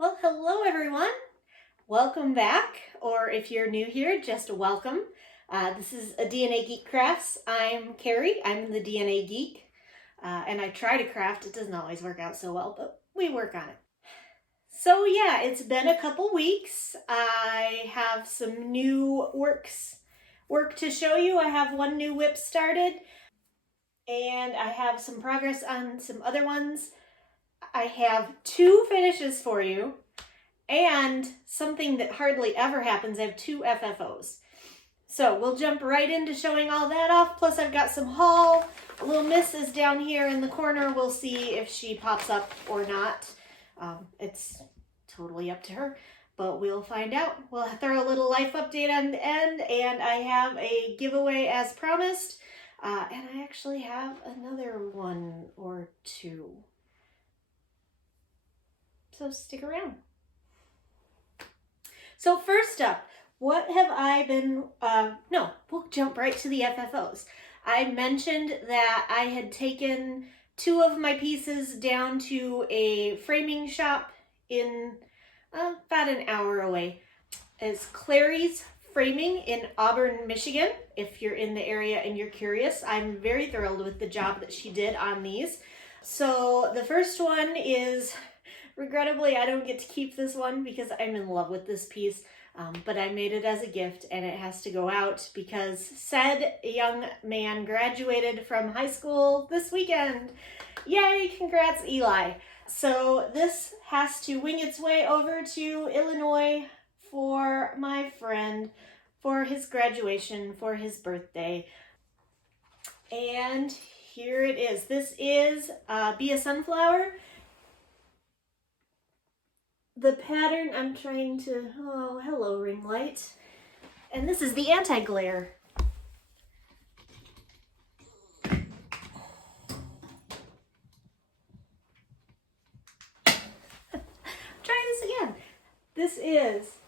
Well, hello everyone. Welcome back, or if you're new here, just welcome. This is a DNA Geek Crafts. I'm Carrie. I'm the DNA Geek, and I try to craft. It doesn't always work out so well, but we work on it. So yeah, it's been a couple weeks. I have some new work to show you. I have one new whip started, and I have some progress on some other ones. I have two finishes for you. And something that hardly ever happens, I have two FFOs. So we'll jump right into showing all that off. Plus I've got some haul. Little Miss is down here in the corner. We'll see if she pops up or not. It's totally up to her, but we'll find out. We'll throw a little life update on the end, and I have a giveaway as promised. And I actually have another one or two. So stick around. So first up, what have I been, we'll jump right to the FFOs. I mentioned that I had taken two of my pieces down to a framing shop in about an hour away. It's Clary's Framing in Auburn, Michigan. If you're in the area and you're curious, I'm very thrilled with the job that she did on these. So the first one is... Regrettably, I don't get to keep this one because I'm in love with this piece, but I made it as a gift and it has to go out because said young man graduated from high school this weekend. Yay, congrats, Eli. So this has to wing its way over to Illinois for my friend, for his graduation, for his birthday. And here it is. This is Be a Sunflower. The pattern I'm trying to, oh, hello ring light. And this is the anti-glare. Try this again. This is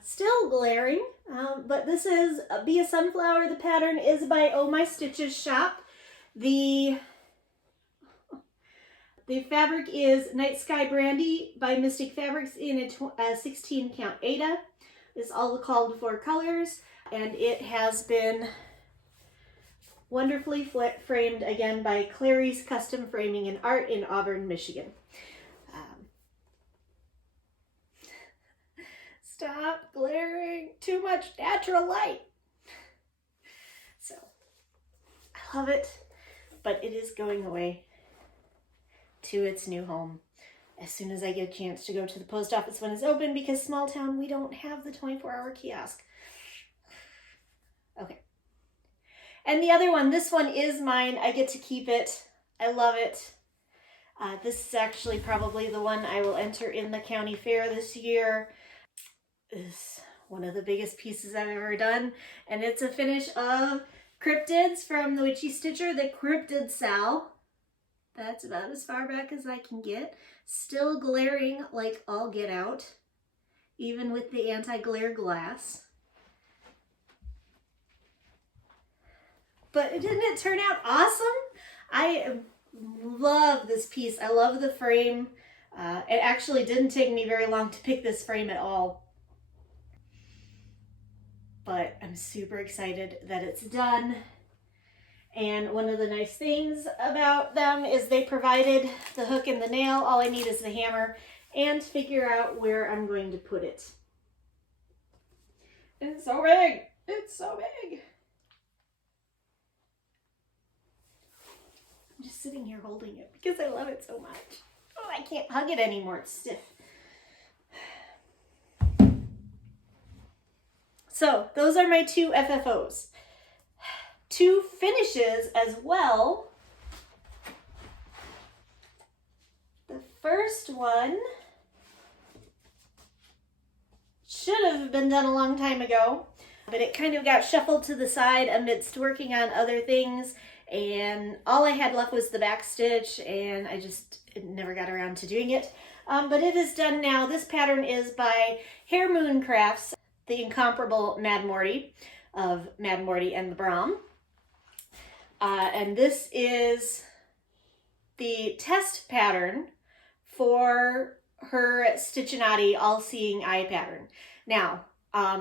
still glaring, but this is Be a Sunflower. The pattern is by Oh My Stitches shop. The fabric is Night Sky Brandy by Mystic Fabrics in a 16 count Aida. It's all the called for colors, and it has been wonderfully framed again by Clary's Custom Framing and Art in Auburn, Michigan. Stop glaring, too much natural light. So, I love it, but it is going away to its new home as soon as I get a chance to go to the post office when it's open, because small town, we don't have the 24-hour kiosk. Okay. And the other one, this one is mine. I get to keep it. I love it. This is actually probably the one I will enter in the county fair this year. It's one of the biggest pieces I've ever done. And it's a finish of cryptids from the Witchy Stitcher, the Cryptid Sal. That's about as far back as I can get. Still glaring like all get out, even with the anti-glare glass. But didn't it turn out awesome? I love this piece. I love the frame. It actually didn't take me very long to pick this frame at all. But I'm super excited that it's done. And one of the nice things about them is they provided the hook and the nail. All I need is the hammer and figure out where I'm going to put it. It's so big. It's so big. I'm just sitting here holding it because I love it so much. Oh, I can't hug it anymore. It's stiff. So those are my two FFOs. Two finishes as well. The first one should have been done a long time ago, but it kind of got shuffled to the side amidst working on other things, and all I had left was the back stitch, and I just never got around to doing it. But it is done now. This pattern is by Hair Moon Crafts, the incomparable Mad Morty of Mad Morty and the Brahm. And this is the test pattern for her Stitchinati All-Seeing Eye pattern. Now,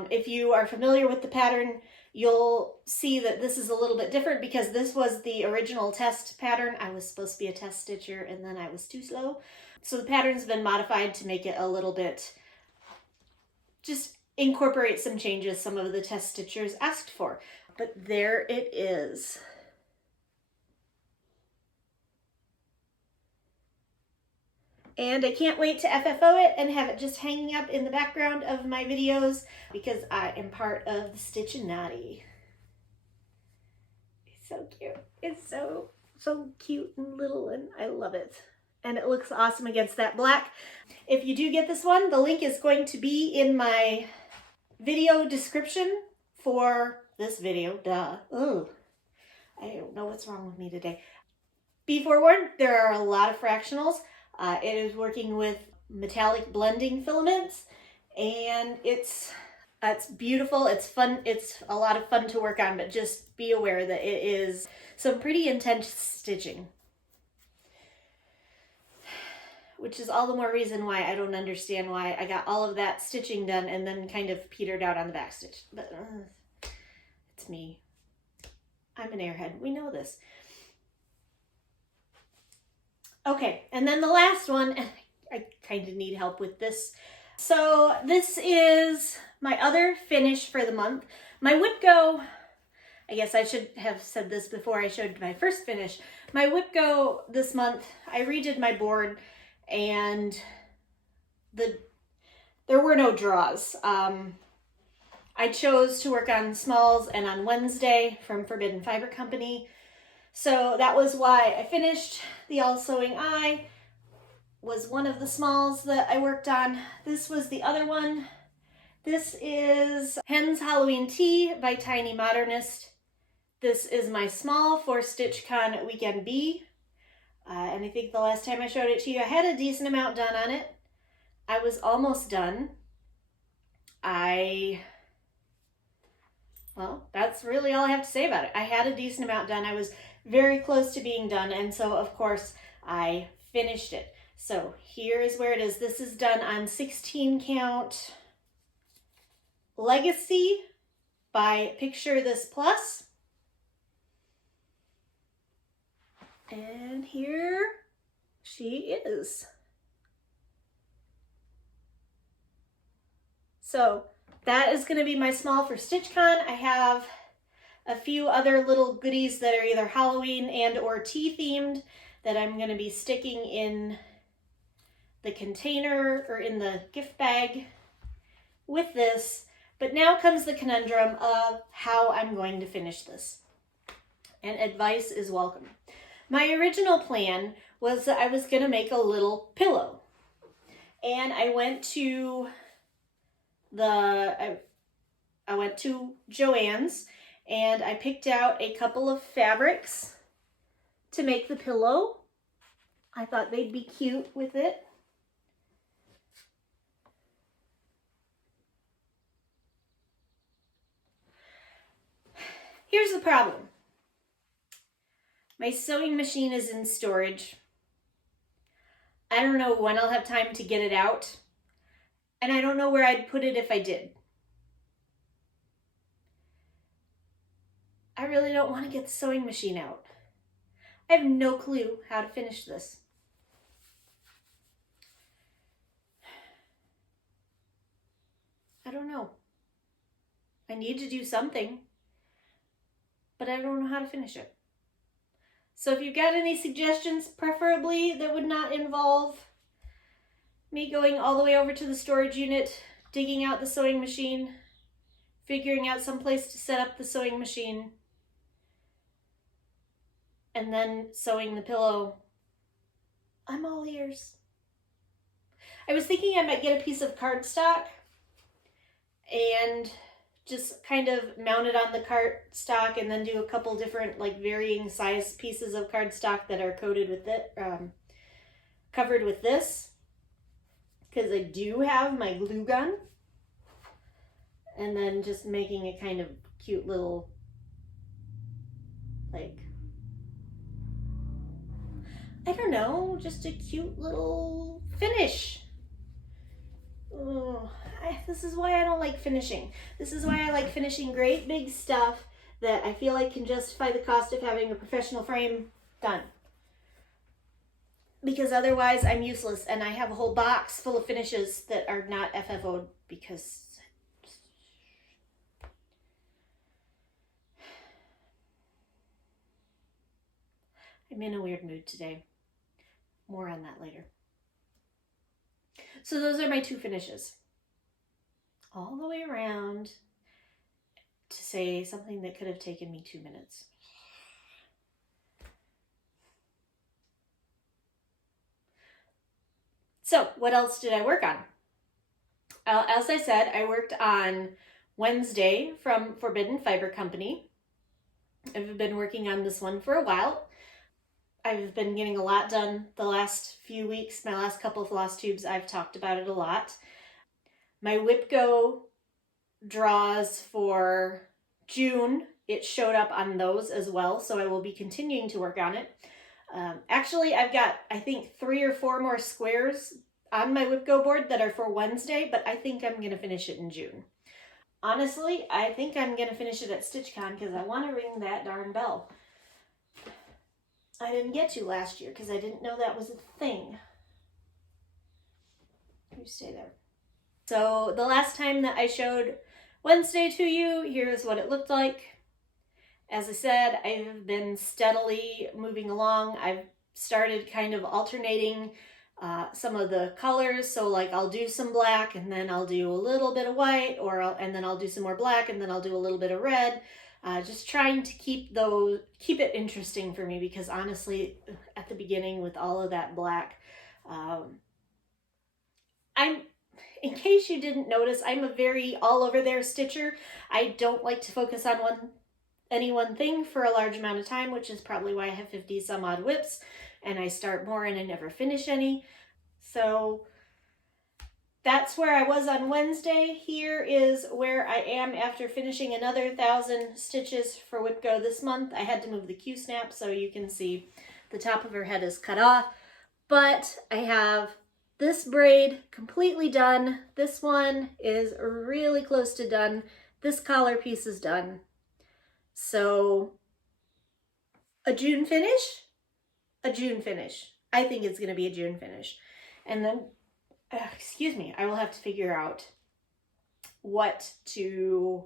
if you are familiar with the pattern, you'll see that this is a little bit different because this was the original test pattern. I was supposed to be a test stitcher and then I was too slow. So the pattern's been modified to make it a little bit, just incorporate some changes some of the test stitchers asked for. But there it is. And I can't wait to FFO it and have it just hanging up in the background of my videos because I am part of the Stitchinati. It's so cute. It's so cute and little, and I love it. And it looks awesome against that black. If you do get this one, the link is going to be in my video description for this video. Duh. Ugh. I don't know what's wrong with me today. Be forewarned, there are a lot of fractionals. It is working with metallic blending filaments, and it's beautiful. It's fun. It's a lot of fun to work on, but just be aware that it is some pretty intense stitching, which is all the more reason why I don't understand why I got all of that stitching done and then kind of petered out on the back stitch. But it's me. I'm an airhead. We know this. Okay, and then the last one, and I kind of need help with this. So this is my other finish for the month. My Whip-Go, I guess I should have said this before I showed my first finish. My Whip-Go this month, I redid my board and there were no draws. I chose to work on smalls and on Wednesday from Forbidden Fiber Company. So that was why I finished. The All Sewing Eye was one of the smalls that I worked on. This was the other one. This is Hen's Halloween Tea by Tiny Modernist. This is my small for StitchCon Weekend B. And I think the last time I showed it to you, I had a decent amount done on it. I was almost done. Well, that's really all I have to say about it. I had a decent amount done. I was very close to being done, and so of course I finished it. So here is where it is. This is done on 16 count Legacy by Picture This Plus. And here she is. So that is going to be my small for StitchCon. I have a few other little goodies that are either Halloween and or tea themed that I'm going to be sticking in the container or in the gift bag with this. But now comes the conundrum of how I'm going to finish this. And advice is welcome. My original plan was that I was going to make a little pillow. And I went to I went to Joann's and I picked out a couple of fabrics to make the pillow. I thought they'd be cute with it. Here's the problem. My sewing machine is in storage. I don't know when I'll have time to get it out. And I don't know where I'd put it if I did. I really don't want to get the sewing machine out. I have no clue how to finish this. I don't know. I need to do something, but I don't know how to finish it. So if you've got any suggestions, preferably that would not involve me going all the way over to the storage unit, digging out the sewing machine, figuring out some place to set up the sewing machine, and then sewing the pillow, I'm all ears. I was thinking I might get a piece of cardstock and just kind of mount it on the cardstock and then do a couple different like varying size pieces of cardstock that are coated with it, covered with this, because I do have my glue gun, and then just making a kind of cute little, like, I don't know, just a cute little finish This is why I don't like finishing. This is why I like finishing great big stuff that I feel like can justify the cost of having a professional frame done. Because otherwise I'm useless, and I have a whole box full of finishes that are not FFO'd because I'm in a weird mood today. More on that later. So those are my 2 finishes. All the way around to say something that could have taken me 2 minutes. So what else did I work on? As I said, I worked on Wednesday from Forbidden Fiber Company. I've been working on this one for a while. I've been getting a lot done the last few weeks. My last couple of Flosstubes, I've talked about it a lot. My WhipGo draws for June, it showed up on those as well, so I will be continuing to work on it. Actually, I've got, I think, 3 or 4 more squares on my WhipGo board that are for Wednesday, but I think I'm going to finish it in June. Honestly, I think I'm going to finish it at StitchCon because I want to ring that darn bell. I didn't get to last year because I didn't know that was a thing. You stay there. So the last time that I showed Wednesday to you, here's what it looked like. As I said, I've been steadily moving along. I've started kind of alternating some of the colors. So like I'll do some black and then I'll do a little bit of white, and then I'll do some more black and then I'll do a little bit of red. Just trying to keep it interesting for me, because honestly, at the beginning with all of that black, in case you didn't notice, I'm a very all over there stitcher. I don't like to focus on any one thing for a large amount of time, which is probably why I have 50 some odd whips and I start more and I never finish any. So that's where I was on Wednesday. Here is where I am after finishing another 1,000 stitches for WhipGo this month. I had to move the Q-snap so you can see the top of her head is cut off. But I have this braid completely done. This one is really close to done. This collar piece is done. So a June finish? A June finish. I think it's going to be a June finish. And then excuse me, I will have to figure out what to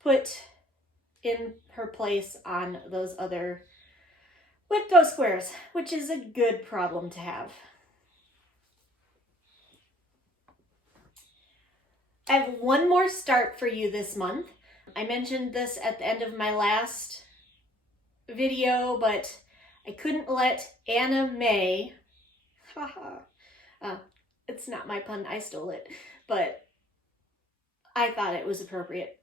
put in her place on those other WhipGo squares, which is a good problem to have. I have one more start for you this month. I mentioned this at the end of my last video, but I couldn't let Anna May, it's not my pun, I stole it, but I thought it was appropriate.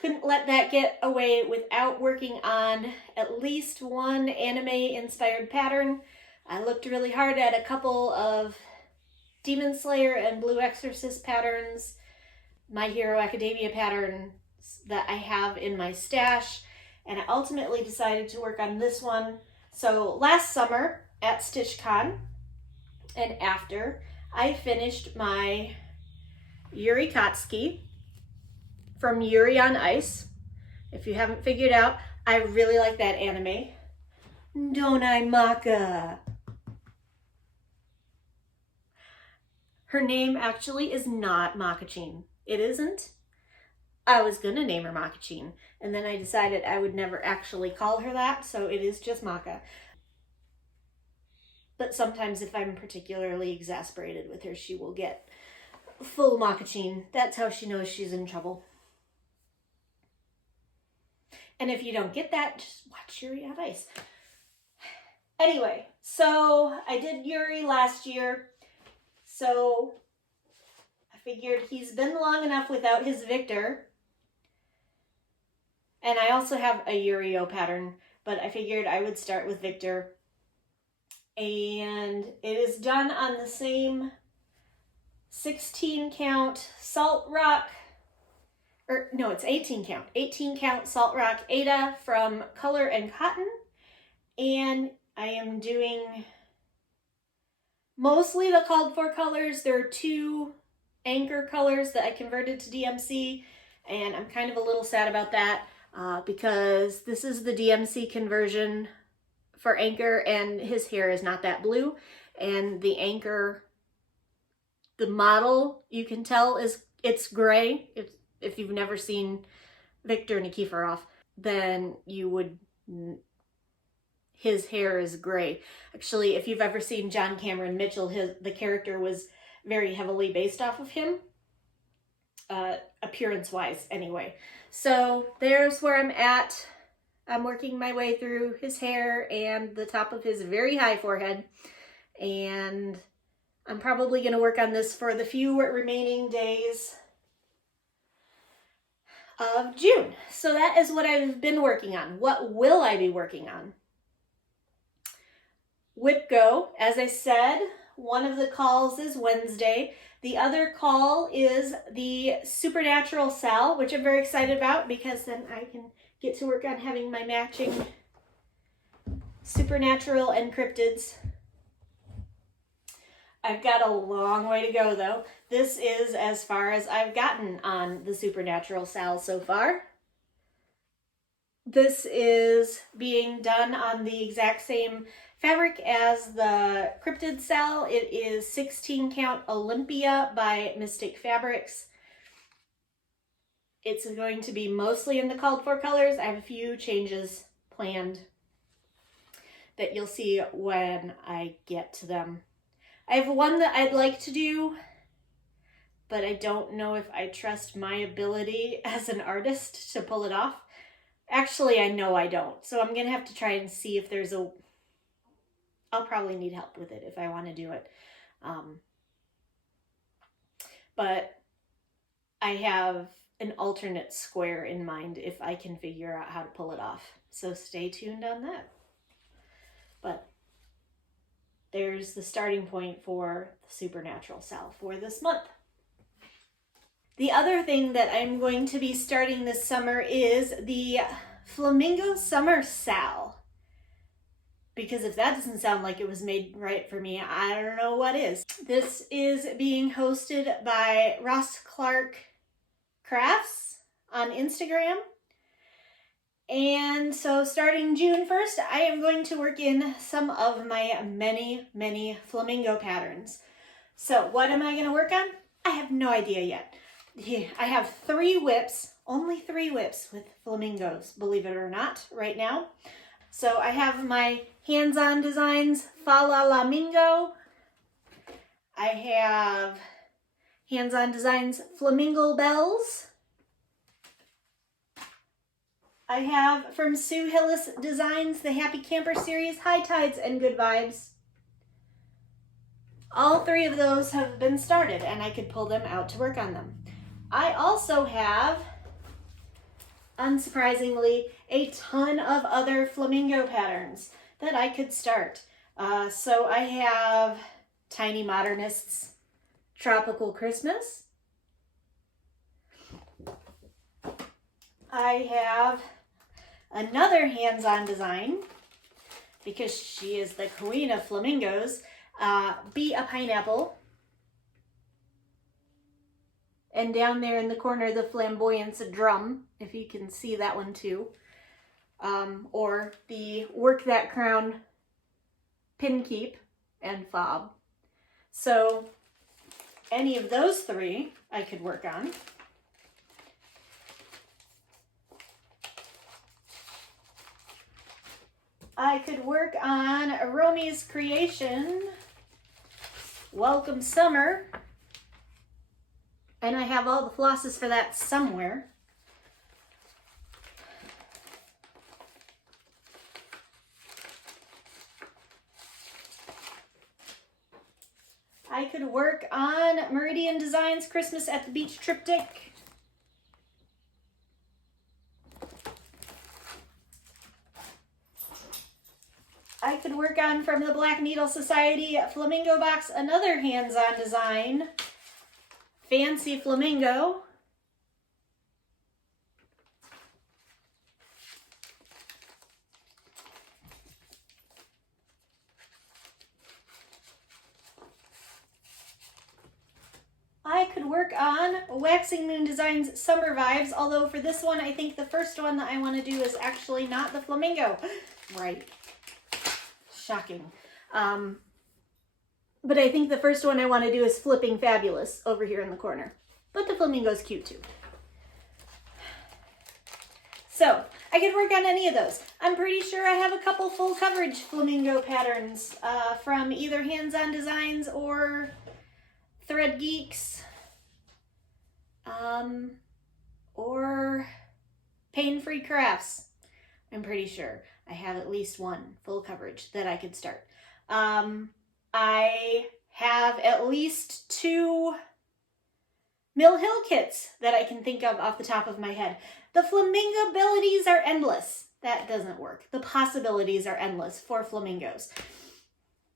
Couldn't let that get away without working on at least one anime-inspired pattern. I looked really hard at a couple of Demon Slayer and Blue Exorcist patterns, My Hero Academia patterns that I have in my stash, and I ultimately decided to work on this one. So last summer at StitchCon and after, I finished my Yuri Katsuki from Yuri on Ice. If you haven't figured out, I really like that anime. Don't I, Maka? Her name actually is not Makachin. It isn't. I was gonna name her Makachin, and then I decided I would never actually call her that, so it is just Maka. But sometimes if I'm particularly exasperated with her, she will get full Makachin. That's how she knows she's in trouble. And if you don't get that, just watch Yuri on Ice. Anyway, so I did Yuri last year. So I figured he's been long enough without his Victor. And I also have a Yurio pattern, but I figured I would start with Victor. And it is done on the same 16 count Salt Rock, or no, it's 18 count. 18 count Salt Rock Ada from Color and Cotton. And I am doing mostly the called for colors. There are 2 anchor colors that I converted to DMC, and I'm kind of a little sad about that because this is the DMC conversion for anchor, and his hair is not that blue, and the anchor, the model, you can tell it's gray. If you've never seen Victor Nikiforov, then you would, his hair is gray. Actually, if you've ever seen John Cameron Mitchell, the character was very heavily based off of him, appearance-wise anyway. So there's where I'm at. I'm working my way through his hair and the top of his very high forehead, and I'm probably going to work on this for the few remaining days of June. So that is what I've been working on. What will I be working on? Whip Go, as I said, one of the calls is Wednesday. The other call is the Supernatural Sal, which I'm very excited about because then I can get to work on having my matching Supernatural and Cryptids. I've got a long way to go though. This is as far as I've gotten on the Supernatural Sal so far. This is being done on the exact same fabric as the Cryptid Sal. It is 16 count Olympia by Mystic Fabrics. It's going to be mostly in the called for colors. I have a few changes planned that you'll see when I get to them. I have one that I'd like to do, but I don't know if I trust my ability as an artist to pull it off. Actually, I know I don't. So I'm going to have to try and see if there's I'll probably need help with it if I want to do it. But I have an alternate square in mind if I can figure out how to pull it off. So stay tuned on that. But there's the starting point for the Supernatural Sal for this month. The other thing that I'm going to be starting this summer is the Flamingo Summer Sal. Because if that doesn't sound like it was made right for me, I don't know what is. This is being hosted by Ross Clark Crafts on Instagram. And so starting June 1st, I am going to work in some of my many, many flamingo patterns. So what am I going to work on? I have no idea yet. I have 3 whips, only 3 whips with flamingos, believe it or not, right now. So I have my hands-on designs, Fa La La Mingo. I have hands-on designs, Flamingo Bells. I have from Sue Hillis Designs, the Happy Camper series, High Tides and Good Vibes. All 3 of those have been started and I could pull them out to work on them. I also have, unsurprisingly, a ton of other flamingo patterns that I could start. So I have Tiny Modernists, Tropical Christmas. I have another hands-on design, because she is the queen of flamingos, Be a Pineapple. And down there in the corner, the Flamboyance Drum, if you can see that one too. Or the Work That Crown Pin Keep and Fob. So any of those 3 I could work on. I could work on Romy's creation, Welcome Summer. And I have all the flosses for that somewhere. I could work on Meridian Designs Christmas at the Beach Triptych. I could work on from the Black Needle Society Flamingo Box, another hands-on design, Fancy Flamingo. could work on Waxing Moon Designs Summer Vibes, although for this one, I think the first one that I want to do is actually not the flamingo. Right. Shocking. But I think the first one I want to do is Flipping Fabulous over here in the corner. But the flamingo's cute too. So I could work on any of those. I'm pretty sure I have a couple full coverage flamingo patterns from either Hands On Designs or Thread Geeks or Pain Free Crafts. I'm pretty sure I have at least one full coverage that I could start. I have at least 2 Mill Hill kits that I can think of off the top of my head. The flamingo abilities are endless. That doesn't work. The possibilities are endless for flamingos.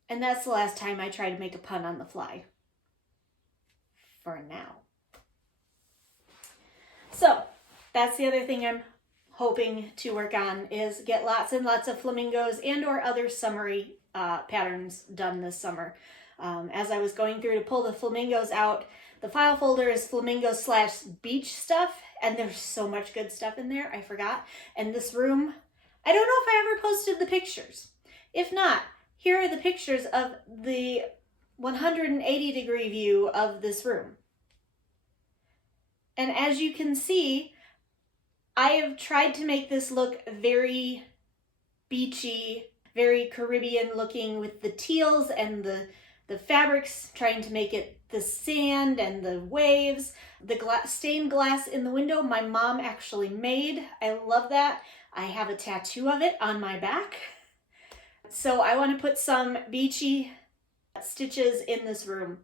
And that's the last time I try to make a pun on the fly. For now. So, that's the other thing I'm hoping to work on is get lots and lots of flamingos and or other summery patterns done this summer. As I was going through to pull the flamingos out, the file folder is flamingo/beach stuff, and there's so much good stuff in there, I forgot. And this room, I don't know if I ever posted the pictures. If not, here are the pictures of the 180-degree view of this room. And as you can see, I have tried to make this look very beachy, very Caribbean looking with the teals and the fabrics, trying to make it the sand and the waves. The stained glass in the window, my mom actually made. I love that. I have a tattoo of it on my back. So I want to put some beachy stitches in this room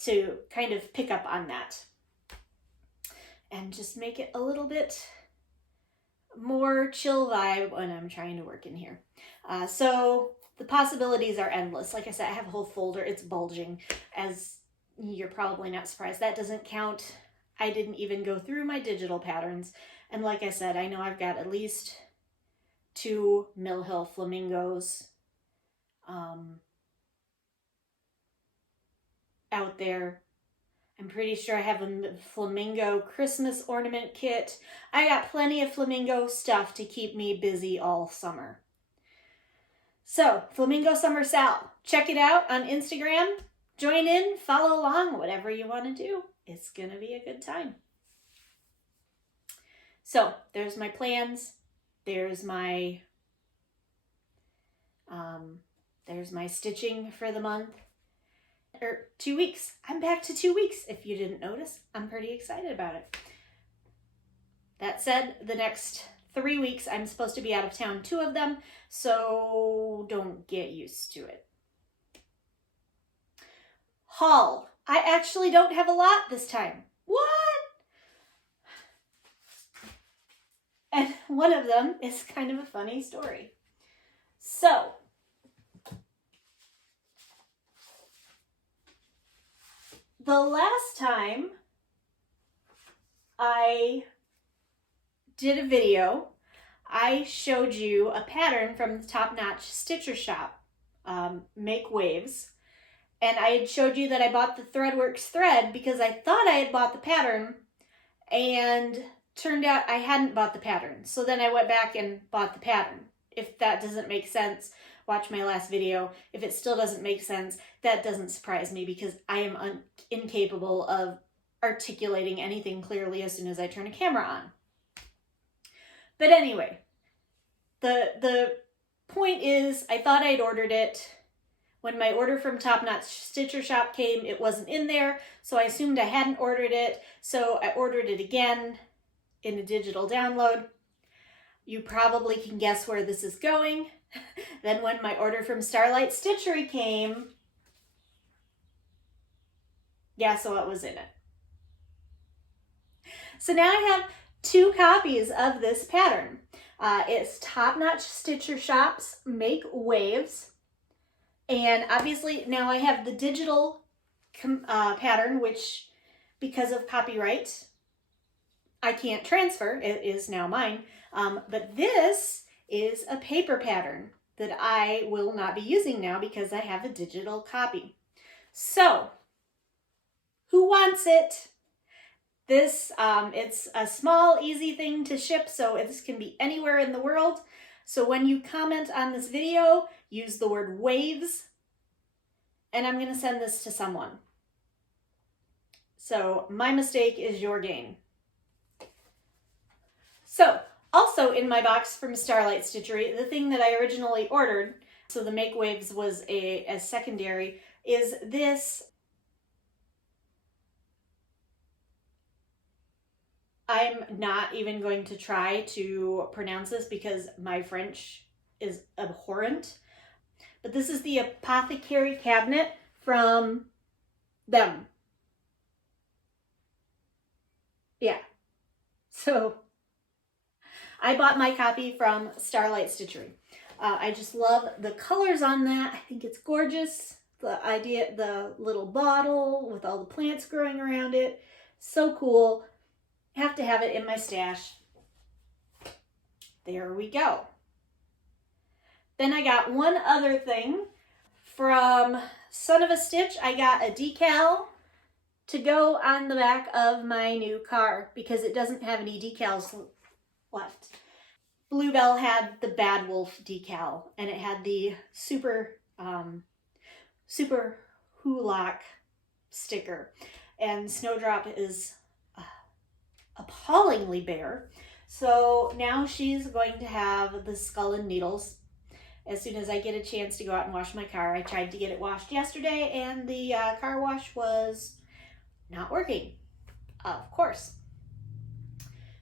to kind of pick up on that. And just make it a little bit more chill vibe when I'm trying to work in here. So the possibilities are endless. Like I said, I have a whole folder. It's bulging, as you're probably not surprised. That doesn't count. I didn't even go through my digital patterns. And like I said, I know I've got at least 2 Mill Hill flamingos out there. I'm pretty sure I have a flamingo Christmas ornament kit. I got plenty of flamingo stuff to keep me busy all summer. So, Flamingo Summer Sal. Check it out on Instagram. Join in, follow along, whatever you want to do. It's going to be a good time. So, there's my plans. There's my stitching for the month. 2 weeks. I'm back to 2 weeks. If you didn't notice, I'm pretty excited about it. That said, the next 3 weeks, I'm supposed to be out of town, 2 of them, so don't get used to it. Haul. I actually don't have a lot this time. What? And one of them is kind of a funny story. So, the last time I did a video, I showed you a pattern from the Top Notch Stitcher Shop, Make Waves. And I had showed you that I bought the Threadworks thread because I thought I had bought the pattern, and turned out I hadn't bought the pattern. So then I went back and bought the pattern. If that doesn't make sense, watch my last video. If it still doesn't make sense, that doesn't surprise me because I am incapable of articulating anything clearly as soon as I turn a camera on. But anyway, the point is, I thought I'd ordered it. When my order from Top Notch Stitcher Shop came, it wasn't in there, so I assumed I hadn't ordered it, so I ordered it again in a digital download. You probably can guess where this is going. Then when my order from Starlight Stitchery came, guess what was in it? So now I have 2 copies of this pattern. It's Top Notch Stitcher Shop's Make Waves. And obviously now I have the digital pattern, which because of copyright, I can't transfer. It is now mine. But this is a paper pattern that I will not be using now because I have a digital copy. So, who wants it? This, it's a small, easy thing to ship, so this can be anywhere in the world. So when you comment on this video, use the word waves, and I'm gonna send this to someone. So my mistake is your gain. So also in my box from Starlight Stitchery, the thing that I originally ordered, so the Make Waves was a secondary, is this. I'm not even going to try to pronounce this because my French is abhorrent. But this is the Apothecary Cabinet from them. Yeah. So I bought my copy from Starlight Stitchery. I just love the colors on that. I think it's gorgeous. The idea, the little bottle with all the plants growing around it. So cool. Have to have it in my stash. There we go. Then I got one other thing from Son of a Stitch. I got a decal to go on the back of my new car because it doesn't have any decals left. Bluebell had the Bad Wolf decal, and it had the super Hulock sticker, and Snowdrop is appallingly bare. So now she's going to have the Skull and Needles as soon as I get a chance to go out and wash my car. I tried to get it washed yesterday, and the car wash was not working, of course.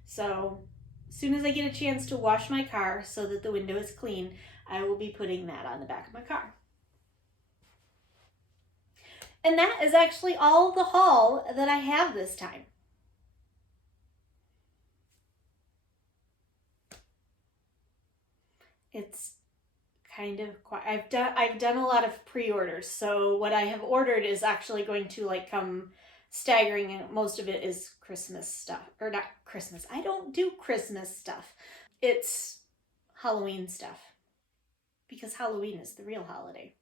So as soon as I get a chance to wash my car so that the window is clean, I will be putting that on the back of my car. And that is actually all the haul that I have this time. It's kind of quite, I've done a lot of pre-orders, so what I have ordered is actually going to like come staggering, and most of it is Christmas stuff, or not Christmas. I don't do Christmas stuff. It's Halloween stuff because Halloween is the real holiday.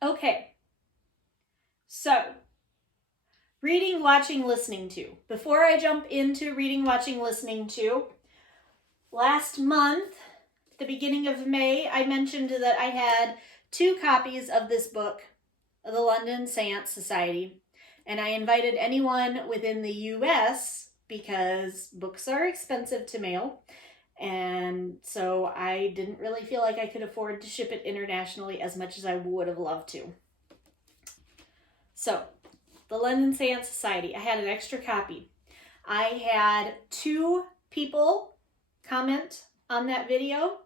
Okay, so reading, watching, listening to. Before I jump into reading, watching, listening to, last month, the beginning of May, I mentioned that I had 2 copies of this book, The London Seance Society, and I invited anyone within the US because books are expensive to mail, and so I didn't really feel like I could afford to ship it internationally as much as I would have loved to. So, The London Seance Society, I had an extra copy. I had 2 people comment on that video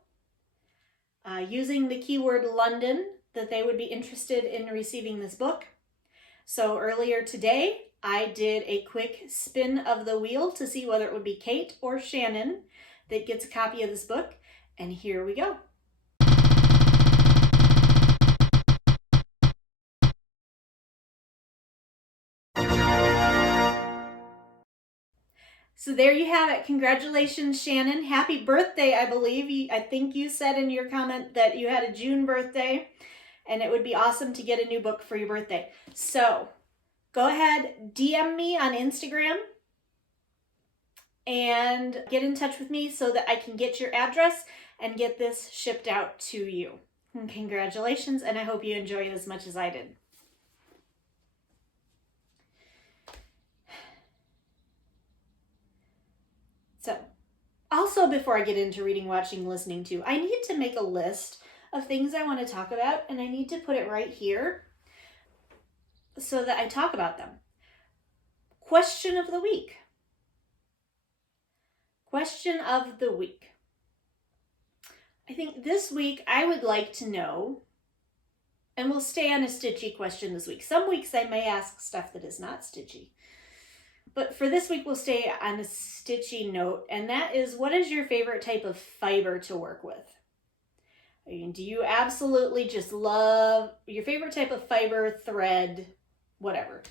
using the keyword London that they would be interested in receiving this book. So earlier today, I did a quick spin of the wheel to see whether it would be Kate or Shannon that gets a copy of this book, and here we go. So there you have it. Congratulations, Shannon. Happy birthday, I believe. I think you said in your comment that you had a June birthday, and it would be awesome to get a new book for your birthday. So go ahead, DM me on Instagram and get in touch with me so that I can get your address and get this shipped out to you. And congratulations, and I hope you enjoy it as much as I did. So, also before I get into reading, watching, listening to, I need to make a list of things I want to talk about, and I need to put it right here so that I talk about them. Question of the week. Question of the week. I think this week I would like to know, and we'll stay on a stitchy question this week. Some weeks I may ask stuff that is not stitchy. But for this week, we'll stay on a stitchy note, and that is, what is your favorite type of fiber to work with? I mean, do you absolutely just love your favorite type of fiber, thread, whatever?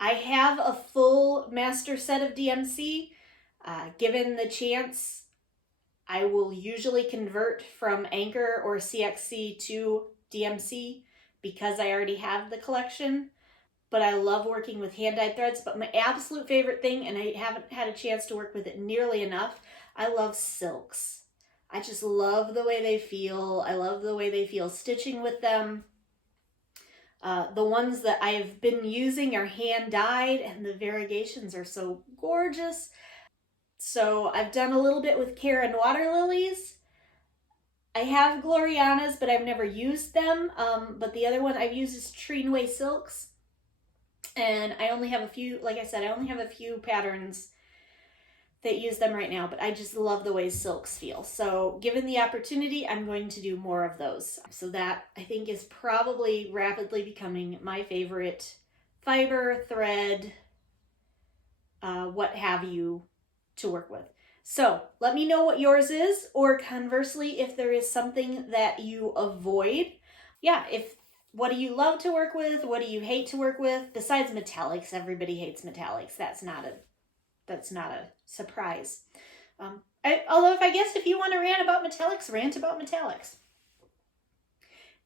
I have a full master set of DMC. Given the chance, I will usually convert from Anchor or CXC to DMC because I already have the collection, but I love working with hand-dyed threads. But my absolute favorite thing, and I haven't had a chance to work with it nearly enough, I love silks. I just love the way they feel. I love the way they feel stitching with them. The ones that I've been using are hand-dyed, and the variegations are so gorgeous. So I've done a little bit with Karen water lilies. I have Glorianas, but I've never used them. But the other one I've used is Treenway Silks. And I only have a few, like I said, I only have a few patterns that use them right now, but I just love the way silks feel. So given the opportunity, I'm going to do more of those. So that, I think, is probably rapidly becoming my favorite fiber, thread, what have you, to work with. So let me know what yours is, or conversely, if there is something that you avoid. Yeah, what do you love to work with? What do you hate to work with? Besides metallics, everybody hates metallics. That's not a surprise. Although if you want to rant about metallics, rant about metallics.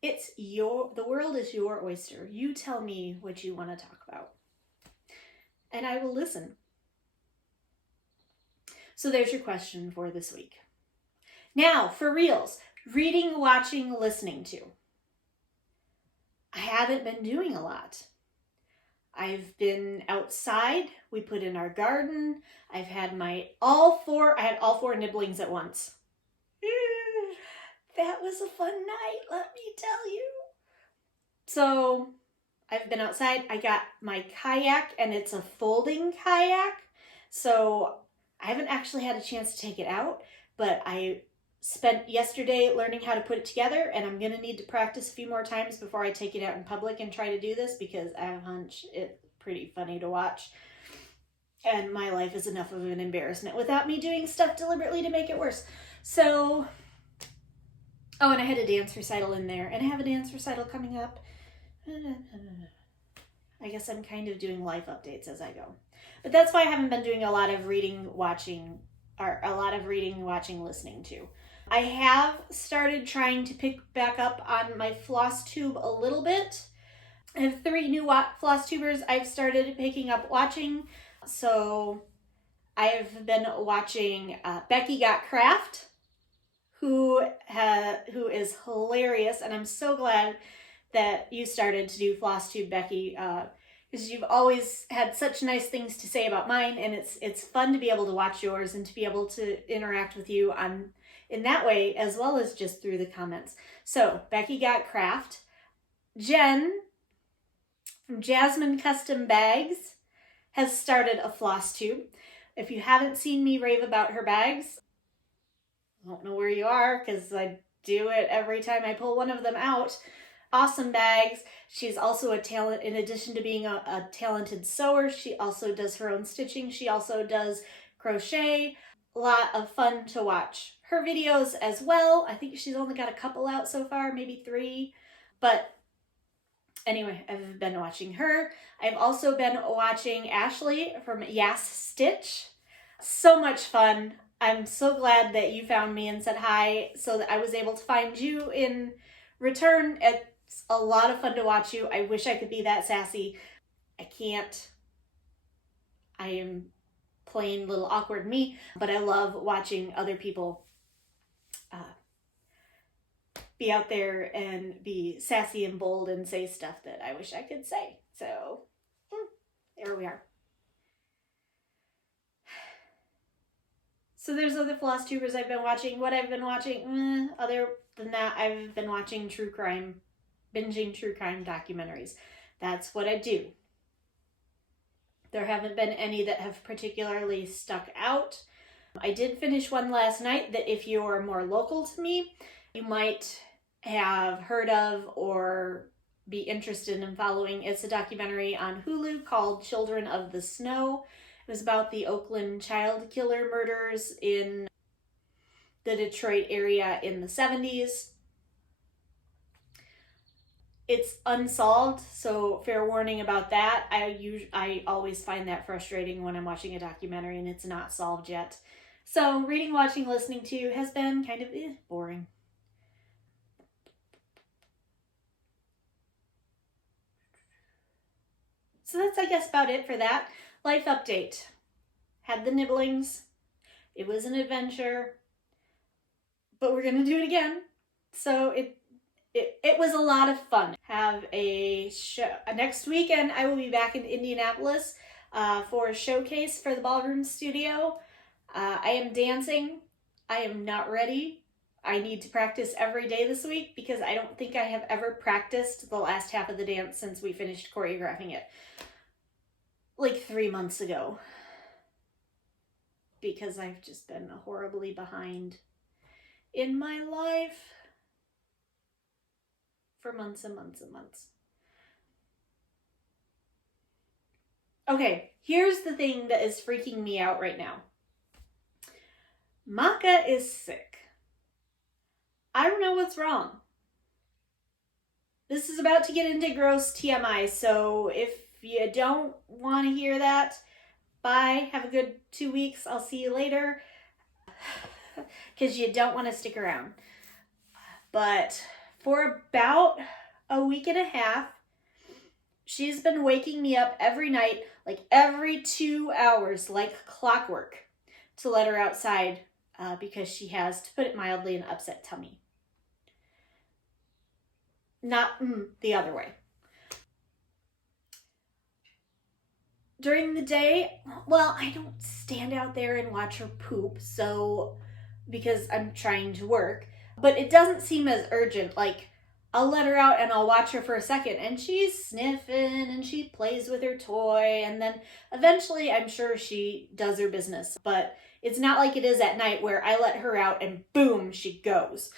The world is your oyster. You tell me what you want to talk about, and I will listen. So there's your question for this week. Now, for reals, reading, watching, listening to. I haven't been doing a lot. I've been outside. We put in our garden. I had all four nibblings at once. That was a fun night, let me tell you. So I've been outside. I got my kayak, and it's a folding kayak. So I haven't actually had a chance to take it out, but I spent yesterday learning how to put it together, and I'm going to need to practice a few more times before I take it out in public and try to do this, because I have a hunch it's pretty funny to watch. And my life is enough of an embarrassment without me doing stuff deliberately to make it worse. So, oh, and I had a dance recital in there, and I have a dance recital coming up. I guess I'm kind of doing life updates as I go. But that's why I haven't been doing a lot of reading, watching, listening to. I have started trying to pick back up on my Flosstube a little bit. I have 3 new Flosstubers I've started picking up watching. So I've been watching Becky Got Craft, who is hilarious, and I'm so glad that you started to do Flosstube, Becky, because you've always had such nice things to say about mine, and it's fun to be able to watch yours and to be able to interact with you in that way, as well as just through the comments. So Becky Got Craft. Jen from Jasmine Custom Bags has started a Flosstube. If you haven't seen me rave about her bags, I don't know where you are, because I do it every time I pull one of them out. Awesome bags. She's also a talent. In addition to being a talented sewer, she also does her own stitching. She also does crochet. A lot of fun to watch her videos as well. I think she's only got a couple out so far, maybe 3. But anyway, I've been watching her. I've also been watching Ashley from Yas Stitch. So much fun. I'm so glad that you found me and said hi, so that I was able to find you in return. It's a lot of fun to watch you. I wish I could be that sassy. I can't. I am plain little awkward me, but I love watching other people be out there and be sassy and bold and say stuff that I wish I could say. So there we are. So there's other Flosstubers I've been watching. What I've been watching, other than that, I've been watching binging true crime documentaries. That's what I do. There haven't been any that have particularly stuck out. I did finish one last night that, if you're more local to me, you might have heard of or be interested in following. It's a documentary on Hulu called Children of the Snow. It was about the Oakland child killer murders in the Detroit area in the 70s. It's unsolved, so fair warning about that. I always find that frustrating when I'm watching a documentary and it's not solved yet. So reading, watching, listening to has been kind of boring. that's, I guess, about it for that. Life update. Had the nibblings. It was an adventure. But we're going to do it again. So it was a lot of fun. Have a show. Next weekend, I will be back in Indianapolis for a showcase for the Ballroom Studio. I am dancing. I am not ready. I need to practice every day this week because I don't think I have ever practiced the last half of the dance since we finished choreographing it. Like 3 months ago. Because I've just been horribly behind in my life for months and months and months. Okay, here's the thing that is freaking me out right now. Maka is sick. I don't know what's wrong. This is about to get into gross TMI, so if you don't want to hear that, bye. Have a good 2 weeks. I'll see you later. Because you don't want to stick around. But for about a week and a half, she's been waking me up every night, like every 2 hours, like clockwork, to let her outside because she has, to put it mildly, an upset tummy. Not the other way. During the day, well, I don't stand out there and watch her poop, so because I'm trying to work, but it doesn't seem as urgent. Like, I'll let her out and I'll watch her for a second and she's sniffing and she plays with her toy, and then eventually I'm sure she does her business, but it's not like it is at night where I let her out and boom, she goes.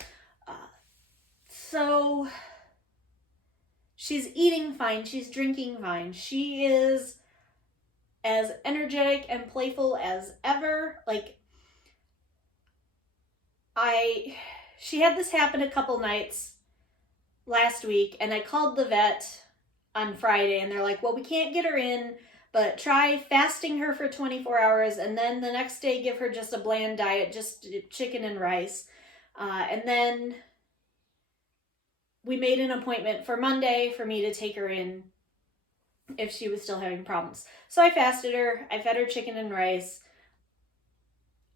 So she's eating fine, she's drinking fine, she is as energetic and playful as ever. Like, she had this happen a couple nights last week, and I called the vet on Friday, and they're like, well, we can't get her in, but try fasting her for 24 hours, and then the next day give her just a bland diet, just chicken and rice. And then we made an appointment for Monday for me to take her in if she was still having problems. So I fasted her, I fed her chicken and rice,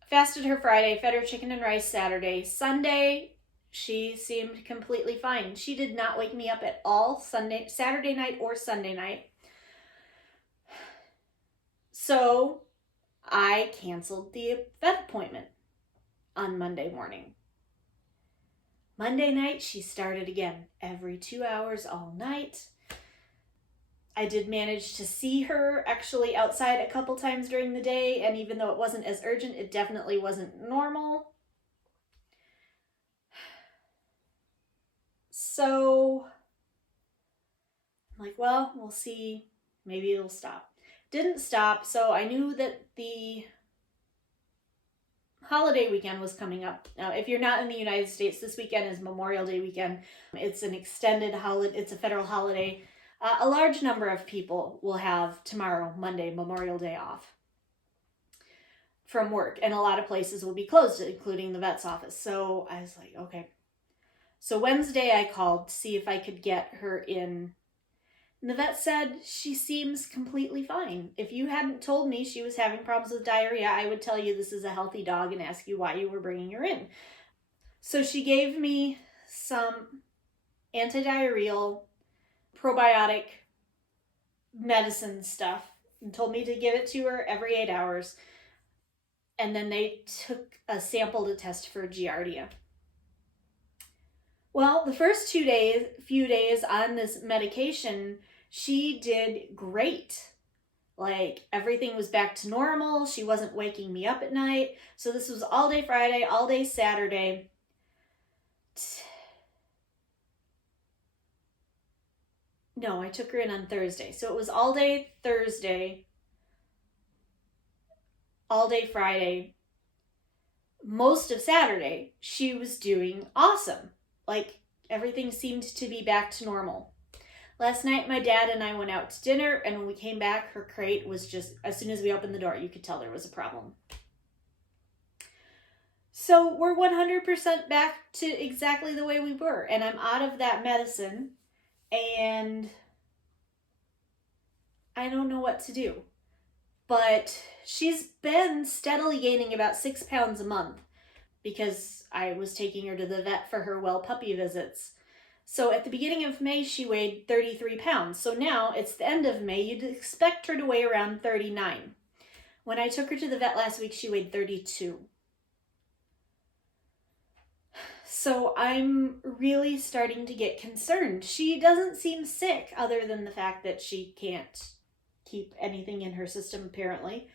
fasted her Friday, fed her chicken and rice Saturday. Sunday, she seemed completely fine. She did not wake me up at all Saturday night or Sunday night. So I canceled the vet appointment on Monday morning. Monday night, she started again every 2 hours all night. I did manage to see her actually outside a couple times during the day, and even though it wasn't as urgent, it definitely wasn't normal. So I'm like, well, we'll see. Maybe it'll stop. Didn't stop, so I knew that the holiday weekend was coming up. Now, if you're not in the United States, this weekend is Memorial Day weekend. It's an extended holiday. It's a federal holiday. A large number of people will have tomorrow, Monday, Memorial Day off from work, and a lot of places will be closed, including the vet's office. So I was like, okay. So Wednesday I called to see if I could get her in. And the vet said she seems completely fine. If you hadn't told me she was having problems with diarrhea, I would tell you this is a healthy dog and ask you why you were bringing her in. So she gave me some antidiarrheal, probiotic medicine stuff and told me to give it to her every 8 hours. And then they took a sample to test for Giardia. Well, the first few days on this medication, she did great. Like, everything was back to normal. She wasn't waking me up at night. So this was all day Friday, all day Saturday. No, I took her in on Thursday. So it was all day Thursday, all day Friday. Most of Saturday, she was doing awesome. Like, everything seemed to be back to normal. Last night, my dad and I went out to dinner, and when we came back, her crate was just, as soon as we opened the door, you could tell there was a problem. So we're 100% back to exactly the way we were, and I'm out of that medicine, and I don't know what to do. But she's been steadily gaining about 6 pounds a month because I was taking her to the vet for her well puppy visits. So at the beginning of May, she weighed 33 pounds. So now it's the end of May. You'd expect her to weigh around 39. When I took her to the vet last week, she weighed 32. So I'm really starting to get concerned. She doesn't seem sick other than the fact that she can't keep anything in her system apparently.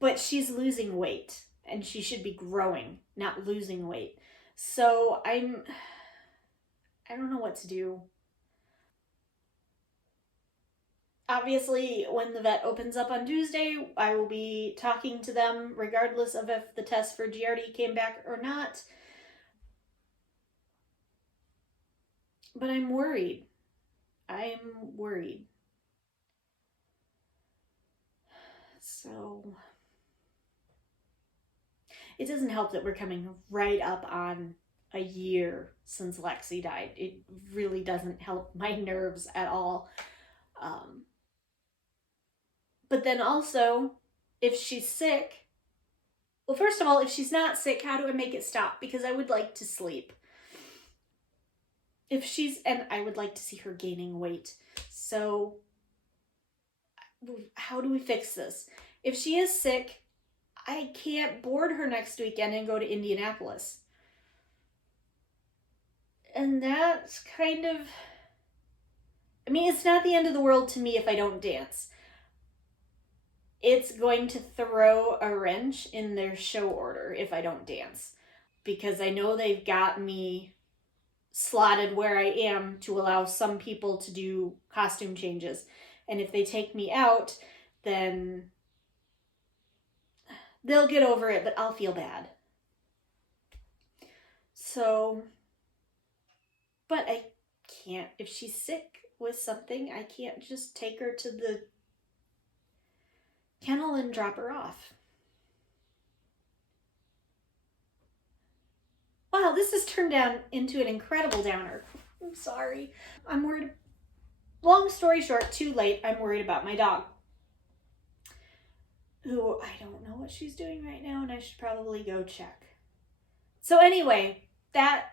But she's losing weight and she should be growing, not losing weight. So I don't know what to do. Obviously, when the vet opens up on Tuesday, I will be talking to them regardless of if the test for GRD came back or not. But I'm worried. I'm worried. So it doesn't help that we're coming right up on a year since Lexi died. It really doesn't help my nerves at all. But then also, if she's sick, well, first of all, if she's not sick, how do I make it stop? Because I would like to sleep. And I would like to see her gaining weight. So how do we fix this? If she is sick, I can't board her next weekend and go to Indianapolis. And that's kind of, it's not the end of the world to me if I don't dance. It's going to throw a wrench in their show order if I don't dance. Because I know they've got me slotted where I am to allow some people to do costume changes. And if they take me out, then they'll get over it, but I'll feel bad. So, but I can't, if she's sick with something, I can't just take her to the kennel and drop her off. Wow, this has turned into an incredible downer. I'm sorry. I'm worried. Long story short, too late, I'm worried about my dog. Who, I don't know what she's doing right now, and I should probably go check. So anyway, that's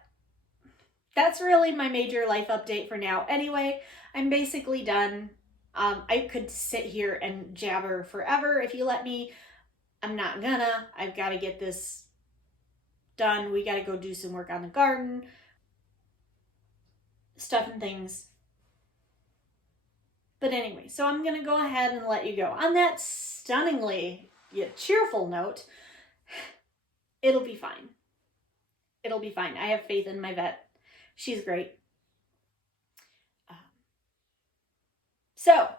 really my major life update for now. Anyway, I'm basically done. I could sit here and jabber forever if you let me. I'm not gonna. I've got to get this done. We got to go do some work on the garden. Stuff and things. But anyway, so I'm going to go ahead and let you go. On that stunningly yet cheerful note, it'll be fine. It'll be fine. I have faith in my vet. She's great. So,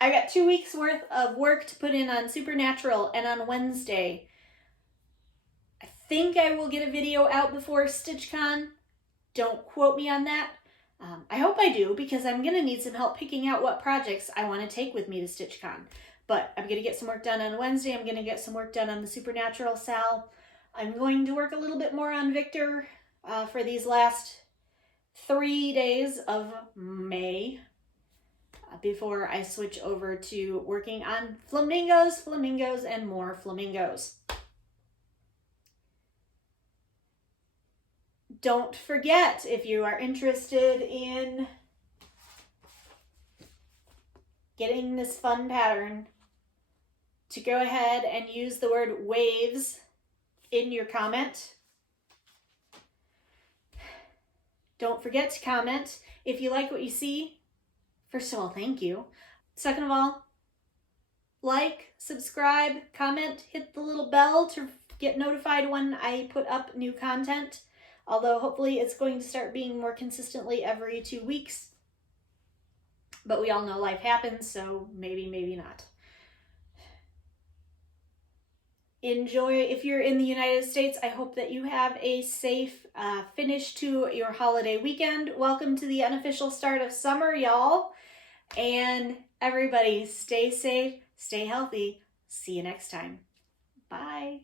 I got 2 weeks worth of work to put in on Supernatural, and on Wednesday, I think I will get a video out before StitchCon. Don't quote me on that. I hope I do, because I'm going to need some help picking out what projects I want to take with me to StitchCon. But I'm going to get some work done on Wednesday. I'm going to get some work done on the Supernatural Sal. I'm going to work a little bit more on Victor for these last 3 days of May before I switch over to working on flamingos, and more flamingos. Don't forget, if you are interested in getting this fun pattern, to go ahead and use the word waves in your comment. Don't forget to comment if you like what you see. First of all, thank you. Second of all, like, subscribe, comment, hit the little bell to get notified when I put up new content. Although hopefully it's going to start being more consistently every 2 weeks. But we all know life happens, so maybe, maybe not. Enjoy. If you're in the United States, I hope that you have a safe finish to your holiday weekend. Welcome to the unofficial start of summer, y'all. And everybody, stay safe, stay healthy. See you next time. Bye.